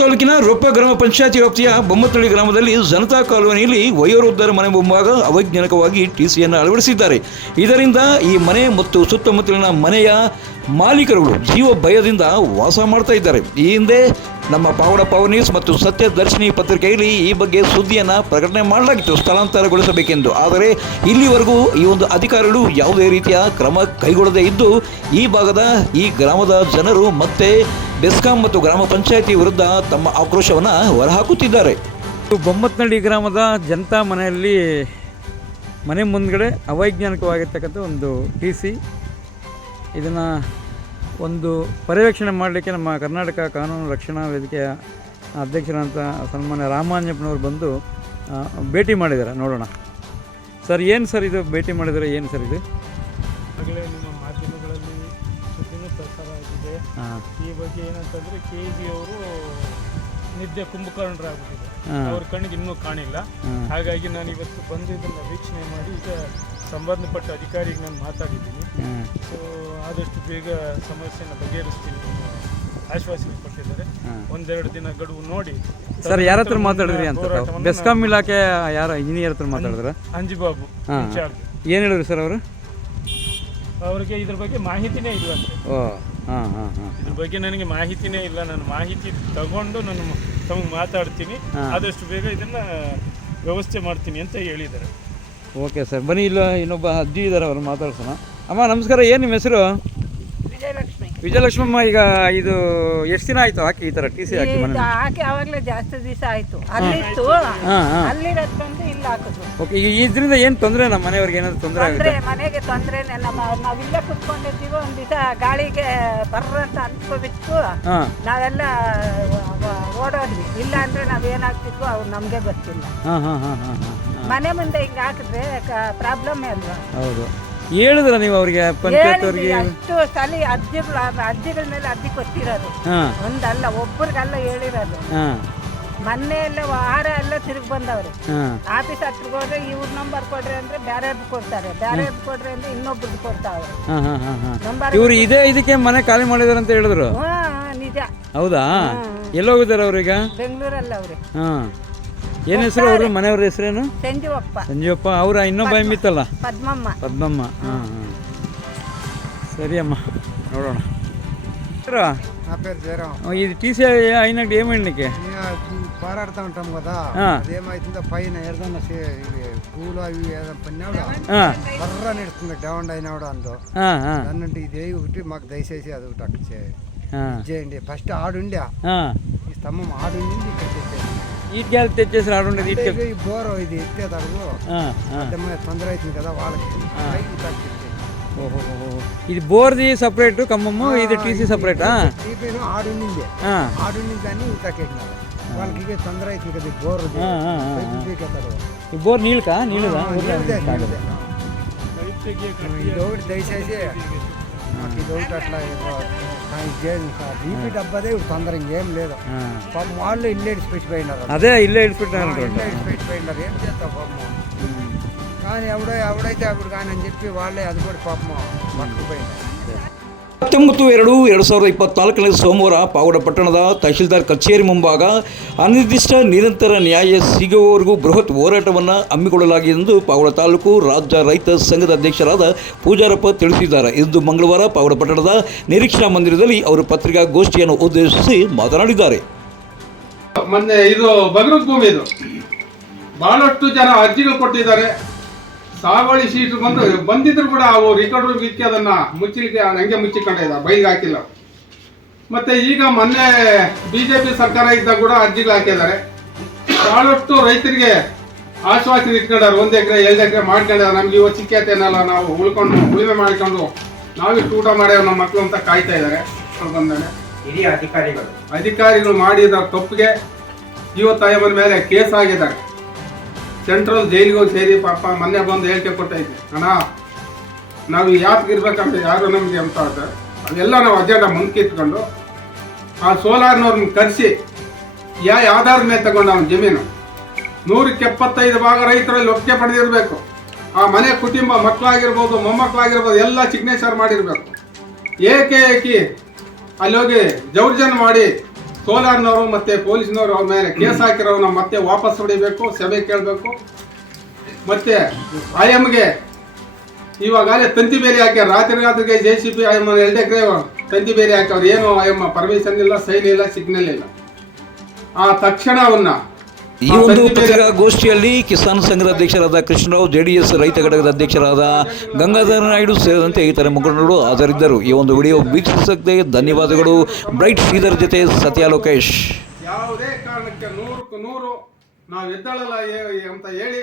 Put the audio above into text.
ತಾಲೂಕಿನ ರೊಪ್ಪ ಗ್ರಾಮ ಪಂಚಾಯತಿ ವ್ಯಾಪ್ತಿಯ ಬೊಮ್ಮತ್ತಳ್ಳಿ ಗ್ರಾಮದಲ್ಲಿ ಜನತಾ ಕಾಲೋನಿಯಲ್ಲಿ ವಯೋವೃದ್ಧರ ಮನೆ ಮುಂಭಾಗ ಅವೈಜ್ಞಾನಿಕವಾಗಿ ಟಿಸಿಯನ್ನು ಅಳವಡಿಸಿದ್ದಾರೆ. ಇದರಿಂದ ಈ ಮನೆ ಮತ್ತು ಸುತ್ತಮುತ್ತಲಿನ ಮನೆಯ ಮಾಲೀಕರುಗಳು ಜೀವ ಭಯದಿಂದ ವಾಸ ಮಾಡ್ತಾ ಇದ್ದಾರೆ. ಈ ಹಿಂದೆ ನಮ್ಮ ಪಾವಡ ಪವರ್ ನ್ಯೂಸ್ ಮತ್ತು ಸತ್ಯ ದರ್ಶಿನಿ ಪತ್ರಿಕೆಯಲ್ಲಿ ಈ ಬಗ್ಗೆ ಸುದ್ದಿಯನ್ನು ಪ್ರಕಟಣೆ ಮಾಡಲಾಗಿತ್ತು, ಸ್ಥಳಾಂತರಗೊಳಿಸಬೇಕೆಂದು. ಆದರೆ ಇಲ್ಲಿವರೆಗೂ ಈ ಒಂದು ಅಧಿಕಾರಿಗಳು ಯಾವುದೇ ರೀತಿಯ ಕ್ರಮ ಕೈಗೊಳ್ಳದೇ ಇದ್ದು, ಈ ಭಾಗದ ಈ ಗ್ರಾಮದ ಜನರು ಮತ್ತೆ ಬೆಸ್ಕಾಂ ಮತ್ತು ಗ್ರಾಮ ಪಂಚಾಯಿತಿ ವಿರುದ್ಧ ತಮ್ಮ ಆಕ್ರೋಶವನ್ನು ಹೊರಹಾಕುತ್ತಿದ್ದಾರೆ. ಬೊಮ್ಮತ್ನಳ್ಳಿ ಗ್ರಾಮದ ಜನತಾ ಮನೆಯಲ್ಲಿ ಮನೆ ಮುಂದ್ಗಡೆ ಅವೈಜ್ಞಾನಿಕವಾಗಿರ್ತಕ್ಕಂಥ ಒಂದು ಟಿ ಸಿ. ಇದನ್ನು ಒಂದು ಪರ್ಯವೇಕ್ಷಣೆ ಮಾಡಲಿಕ್ಕೆ ನಮ್ಮ ಕರ್ನಾಟಕ ಕಾನೂನು ರಕ್ಷಣಾ ವೇದಿಕೆಯ ಅಧ್ಯಕ್ಷರಂತ ಸನ್ಮಾನ್ಯ ರಾಮಾಂಜಪ್ಪನವರು ಬಂದು ಭೇಟಿ ಮಾಡಿದ್ದಾರೆ. ನೋಡೋಣ. ಸರ್ ಏನು ಸರ್ ಇದು ಭೇಟಿ ಮಾಡಿದರೆ ಏನು ಸರ್ ಇದು? ಹಾಂ. ಈ ಬಗ್ಗೆ ಏನಂತಂದ್ರೆ ಕೆ ಜಿ ಅವರು ನಿದ್ದೆ ಕುಂಭಕರ್ಣರಾಗ್ಬಿಟ್ಟಿದೆ ಹಾ. ಅವ್ರ ಕಣ್ಣಿಗೆ ಇನ್ನೂ ಕಾಣಿಲ್ಲ. ಹಾಂ. ಹಾಗಾಗಿ ನಾನು ಇವತ್ತು ಬಂದು ಇದನ್ನ ವೀಕ್ಷಣೆ ಮಾಡಿ ಈಗ ಸಂಬಂಧಪಟ್ಟ ಅಧಿಕಾರಿಗೆ ನಾನು ಮಾತಾಡಿದ್ದೀನಿ. ಹಾಂ. ಸೊ ಆದಷ್ಟು ಬೇಗ ಸಮಸ್ಯೆನ ಬಗೆಹರಿಸ್ತೀನಿ ಅನ್ನೋ ಆಶ್ವಾಸನೆ ಕೊಟ್ಟಿದ್ದಾರೆ. ಹಾಂ. ಒಂದೆರಡು ದಿನ ಗಡುವು ನೋಡಿ ಸರ್ ಯಾರ ಹತ್ರ ಮಾತಾಡಿದ್ರಿ ಅಂತ? ತಾವು ಬೆಸ್ಕಾಂ ಇಲಾಖೆ ಯಾರ ಇಂಜಿನಿಯರ್ ಹತ್ರ ಮಾತಾಡಿದ್ರ? ಅಂಜಿಬಾಬು ಹಾಂ. ಇನ್ಚಾರ್ಜ್. ಏನು ಹೇಳಿದ್ರು ಸರ್ ಅವರು? ಅವ್ರಿಗೆ ಇದ್ರ ಬಗ್ಗೆ ಮಾಹಿತಿನೇ ಇಲ್ವಂತೆ. ಓ. ಇದ್ರ ಬಗ್ಗೆ ನನಗೆ ಮಾಹಿತಿನೇ ಇಲ್ಲ. ನಾನು ಮಾಹಿತಿ ತಗೊಂಡು ನಾನು ತಮಗೆ ಮಾತಾಡ್ತೀನಿ. ಆದಷ್ಟು ಬೇಗ ಇದನ್ನ ವ್ಯವಸ್ಥೆ ಮಾಡ್ತೀನಿ ಅಂತ ಹೇಳಿದ್ದಾರೆ. ಓಕೆ ಸರ್ ಬನ್ನಿ ಇಲ್ಲ ಇನ್ನೊಬ್ಬ ಅಜ್ಜಿ ಇದ್ದಾರೆ ಅವ್ರು ಮಾತಾಡ್ಸೋಣ. ಅಮ್ಮ ನಮಸ್ಕಾರ ಏನು ನಿಮ್ಮ ಹೆಸರು? ವಿಜಯಲಕ್ಷ್ಮಿ. ವಿಜಯಲಕ್ಷ್ಮಮ್ಮ ಈಗ ಇದು ಎಷ್ಟು ದಿನ ಆಯ್ತು ಹಾಕಿ ಈ ತರ ಟಿ ಸಿ ಹಾಕಿ ಮನೆ ಹಾಕಿ ಆವಾಗಲೇ ಜಾಸ್ತಿ ದಿವಸ ಆಯ್ತು. ಅಲ್ಲಿತ್ತು. ಅಲ್ಲಿರೋದ್ ಬಂದು ಇಲ್ಲಿ ಹಾಕಿದ್ರು ಓಕೆ ಈಗ ಇದರಿಂದ ಏನು ತೊಂದರೆ? ನಮ್ಮ ಮನೆಯವ್ರಿಗೆ ಏನಾದ್ರು ತೊಂದರೆ ತೊಂದ್ರೆ ಆಗುತ್ತೆ? ಮನೆಗೆ ತೊಂದ್ರೆನೆ ನಮ್ಮ ನಾವಿಲ್ಲೇ ಕುತ್ಕೊಂಡಿದ್ದೀವಿ. ಒಂದ್ ದಿವಸ ಗಾಳಿಗೆ ಬರ್ರ ಅಂತ ಅನ್ಸ್ಕೊಬಿಟ್ಟು ಹಾಂ. ನಾವೆಲ್ಲ ವ- ಓಡೋದ್ವಿ. ಇಲ್ಲ ಅಂದ್ರೆ ನಾವೇನಾಗ್ತಿದ್ವು ಅವ್ರು ನಮ್ಗೆ ಗೊತ್ತಿಲ್ಲ. ಹಾಂ ಹಾಂ ಹಾಂ ಹಾಂ ಹಾಂ ಮನೆ ಮುಂದೆ ಹಿಂಗೆ ಹಾಕಿದ್ರೆ ಪ್ರಾಬ್ಲಮ್ ಅಲ್ವಾ? ಹೌದು. ಹೇಳಿದ್ರ ನೀವು ಅವ್ರಿಗೆ ಪಂಚಾಯತ್ ಹೇಳಿದ್ವಿ, ಅವ್ರಿಗೆ? ಅಷ್ಟು ಸಲ ಅಜ್ಜಿಗಳು ಅಜ್ಜಿಗಳ ಮೇಲೆ ಅಜ್ಜಿ ಕೊಟ್ಟಿರೋದು. ಹಾಂ. ಒಂದಲ್ಲ ಒಬ್ಬರಿಗಲ್ಲ ಹೇಳಿರೋದು. ಹಾಂ. ಮೊನ್ನೆ ಎಲ್ಲ ವಾರ ಎಲ್ಲ ತಿರುಗಿ ಬಂದವ್ರಿ. ಆಫೀಸ್ ಹತ್ರ ಹೋದ್ರೆ ಇವ್ರ ನಂಬರ್ ಕೊಡ್ರಿ ಅಂದ್ರೆ ಬೇರೆ ಕೊಡ್ತಾರೆ. ಬೇರೆ ಕೊಡ್ರಿ ಅಂದ್ರೆ ಇನ್ನೊಬ್ರು ಕೊಡ್ತಾವ್ರಿ. ಇವ್ರು ಇದೇ ಇದಕ್ಕೆ ಮನೆ ಖಾಲಿ ಮಾಡಿದಾರೆ ಅಂತ ಹೇಳಿದ್ರು? ನಿಜ. ಹೌದಾ? ಎಲ್ಲ ಹೋಗಿದ್ದಾರೆ ಅವ್ರೀಗ ಬೆಂಗಳೂರಲ್ಲ ಅವ್ರಿ. ಹ. ಏನ್ ಹೆಸರು ಅವರು? ಮನೆಯವ್ರ ಹೆಸರೇನು? ಸಂಜೀವಪ್ಪ. ಸಂಜೀವಪ್ಪ. ಅವ್ರ ಇನ್ನೊಬ್ಬ ಎಮ್ಮಿತ್ತಲ್ಲ ಪದ್ಮಮ್ಮ. ಪದ್ಮಮ್ಮ. ಹ. ಸರಿ ಅಮ್ಮ ನೋಡೋಣ. నా పేరు జయరాం. ఇది టీసీ అయినట్టు ఏమైంది నీకు? పోరాడుతూ ఉంటాం కదా. ఆ. అదేమైతుందో పైన ఏదన్నా పూలు అవి ఏదైనా పడినాడు ఆ, బర్ర నిడుస్తుంది డౌన్ అయినాడు అందో? ఆ, ఆ, దాన్నంటే ఇది ఒకటి మాకు దయచేసి అది ఒకటి అక్కడ చేయండి. ఫస్ట్ ఆడుండే. ఈ స్తంభం ఆడుండి ఇక్కడ తెచ్చేది ఈట్కాయలు తెచ్చేసి రాడుండేది అంటే ఈట్కాయలు ఈ బోర్ ఇది. అర్థమయ్యే తొందర అవుతుంది కదా వాళ్ళకి. ఇది బోర్ది సపరేట్ ఖమ్మము? ఇది టీసీ సపరేట్? ఆడు ఆడు కానీ కట్టేసినారు వాళ్ళకి తొందర అవుతుంది బోర్ బోర్ నీళ్ళకా? నీళ్ళు ఒకటి దయచేసి మాకు ఇది ఒకటి అట్లా బీపీ డబ్బాదే తొందర ఇంకేం లేదు. పాపం వాళ్ళు ఇల్లు ఎడిచిపెట్టిపోయినారు అదే ఇల్లు ఎడిచిపెట్టినారు ఇల్లు ఎడిచిపెట్టిపోయినారు ఏం చేస్తావు కానీ ఎవడో ఎవడైతే అప్పుడు కానీ అని చెప్పి వాళ్ళే అది కూడా పాపం పట్టుకుపోయినారు ಹತ್ತೊಂಬತ್ತು ಎರಡು ಎರಡು ಸಾವಿರದ ಇಪ್ಪತ್ನಾಲ್ಕನೇ ಸೋಮವಾರ ಪಾವಡ ಪಟ್ಟಣದ ತಹಶೀಲ್ದಾರ್ ಕಚೇರಿ ಮುಂಭಾಗ ಅನಿರ್ದಿಷ್ಟ ನಿರಂತರ ನ್ಯಾಯ ಸಿಗುವವರೆಗೂ ಬೃಹತ್ ಹೋರಾಟವನ್ನು ಹಮ್ಮಿಕೊಳ್ಳಲಾಗಿದೆ ಎಂದು ಪಾವಡ ತಾಲೂಕು ರಾಜ್ಯ ರೈತ ಸಂಘದ ಅಧ್ಯಕ್ಷರಾದ ಪೂಜಾರಪ್ಪ ತಿಳಿಸಿದ್ದಾರೆ ಇಂದು ಮಂಗಳವಾರ ಪಾವಡ ಪಟ್ಟಣದ ನಿರೀಕ್ಷಣಾ ಮಂದಿರದಲ್ಲಿ ಅವರು ಪತ್ರಿಕಾಗೋಷ್ಠಿಯನ್ನು ಉದ್ದೇಶಿಸಿ ಮಾತನಾಡಿದ್ದಾರೆ ಮೊನ್ನೆ ಇದು ಬಗರದ್ ಭೂಮಿ ಇದು ಬಹಳಷ್ಟು ಜನ ಅರ್ಜಿಗಳು ಕೊಟ್ಟಿದ್ದಾರೆ ಸಾಗುವಳಿ ಶೀಟ್ ಬಂದು ಬಂದಿದ್ರು ಕೂಡ ಅವು ರಿಕಾರ್ಡ್ ಇಕ್ಕಿ ಅದನ್ನ ಮುಚ್ಚಲಿಕ್ಕೆ ಹಂಗೆ ಮುಚ್ಚಿಕೊಂಡಿದ್ದಾರೆ ಬೈಗೆ ಹಾಕಿಲ್ಲ. ಮತ್ತೆ ಈಗ ಮೊನ್ನೆ ಬಿಜೆಪಿ ಸರ್ಕಾರ ಇದ್ದಾಗ ಕೂಡ ಅರ್ಜಿಗಳು ಹಾಕಿದ್ದಾರೆ. ಬಹಳಷ್ಟು ರೈತರಿಗೆ ಆಶ್ವಾಸನೆ ಇಟ್ಕೊಂಡಾರೆ ಒಂದ್ ಎಕರೆ ಎರಡು ಎಕರೆ ಮಾಡ್ಕೊಂಡಾರ ನಮ್ಗೆ ಇವತ್ತು ಸಿಕ್ಕೇತೇನಲ್ಲ ನಾವು ಉಳ್ಕೊಂಡು ಉಳುಮೆ ಮಾಡ್ಕೊಂಡು ನಾವಿಷ್ಟು ಊಟ ಮಾಡ್ಯಾವ ನಮ್ಮ ಮಕ್ಕಳು ಅಂತ ಕಾಯ್ತಾ ಇದ್ದಾರೆ ಬಂದಾನೆ ಹಿರಿಯ ಅಧಿಕಾರಿಗಳು. ಅಧಿಕಾರಿಗಳು ಮಾಡಿದ ತಪ್ಪಿಗೆ ಇವತ್ತಾಯಮ್ಮನ ಮೇಲೆ ಕೇಸ್ ಆಗಿದ್ದಾರೆ ಸೆಂಟ್ರಲ್ ಜೈಲಿಗೆ ಹೋಗಿ ಸೇರಿ ಪಾಪ ಮೊನ್ನೆ ಬಂದು ಹೇಳಿಕೆ ಕೊಟ್ಟೈತೆ. ಅಣ್ಣ, ನಾವು ಯಾಕೆ ಇರ್ಬೇಕಂತ ಯಾರು ನಮಗೆ ಅಂತ ಹೇಳ್ತಾರೆ ಅದೆಲ್ಲ ನಾವು ಅಜೆಂಡ ಮುಂಕಿಟ್ಕೊಂಡು ಆ ಸೋಲಾರ್ನವ್ರನ್ನ ಕರೆಸಿ, ಯಾ ಆಧಾರದ ಮೇಲೆ ತಗೊಂಡು ಅವನ ಜಮೀನು. ನೂರಕ್ಕೆ ಎಪ್ಪತ್ತೈದು ಭಾಗ ರೈತರಲ್ಲಿ ಒಪ್ಪಿಗೆ ಪಡೆದಿರಬೇಕು. ಆ ಮನೆ ಕುಟುಂಬ ಮಕ್ಕಳಾಗಿರ್ಬೋದು ಮೊಮ್ಮಕ್ಕಳಾಗಿರ್ಬೋದು ಎಲ್ಲ ಸಿಗ್ನೇಚರ್ ಮಾಡಿರಬೇಕು. ಏಕೆ ಏಕಿ? ಅಲ್ಲಿ ಹೋಗಿ ಜೌರ್ಜನ್ ಮಾಡಿ ಸೋಲಾರ್ನವರು ಮತ್ತೆ ಪೊಲೀಸ್ನವರು ಅವ್ರ ಮೇಲೆ ಕೇಸ್ ಹಾಕಿರೋನ ಮತ್ತೆ ವಾಪಸ್ ಹೊಡಿಬೇಕು, ಸಭೆ ಕೇಳಬೇಕು. ಮತ್ತೆ ಎಮ್ಗೆ ಇವಾಗಲೇ ತಂತಿ ಬೇರೆ ಹಾಕಿ, ರಾತ್ರಿ ರಾತ್ರಿಗೆ ಜೆ ಸಿ ಪಿ ಆಯಮ್ಮ ಎರಡು ಎಕರೆ ತಂತಿ ಬೇರೆ ಹಾಕ್ಯವ್ರು ಏನು ಆಯಮ್ಮ ಪರ್ಮಿಷನ್ ಇಲ್ಲ, ಸೈನ್ ಇಲ್ಲ, ಸಿಗ್ನಲ್ ಇಲ್ಲ. ಆ ತಕ್ಷಣ ಅವನ್ನ ಈ ಒಂದು ಪತ್ರಿಕಾಗೋಷ್ಠಿಯಲ್ಲಿ ಕಿಸಾನ್ ಸಂಘದ ಅಧ್ಯಕ್ಷರಾದ ಕೃಷ್ಣರಾವ್ ಜೆಡಿಎಸ್ ರೈತ ಘಟಕದ ಅಧ್ಯಕ್ಷರಾದ ಗಂಗಾಧರ ನಾಯ್ಡು ಸೇರಿದಂತೆ ಇತರ ಮುಖಂಡರು ಹಾಜರಿದ್ದರು. ಈ ಒಂದು ವಿಡಿಯೋ ವೀಕ್ಷಿಸಕ್ಕೆ ಧನ್ಯವಾದಗಳು. ಬ್ರೈಟ್ ಶ್ರೀಧರ್ ಜೊತೆ ಸತ್ಯ ಲೋಕೇಶ್ ಯಾವುದೇ ಕಾರಣಕ್ಕೆ ನೂರಕ್ಕೂ ನೂರು ನಾವು ಎದ್ದಳಲ್ಲ ಅಂತ ಹೇಳಿ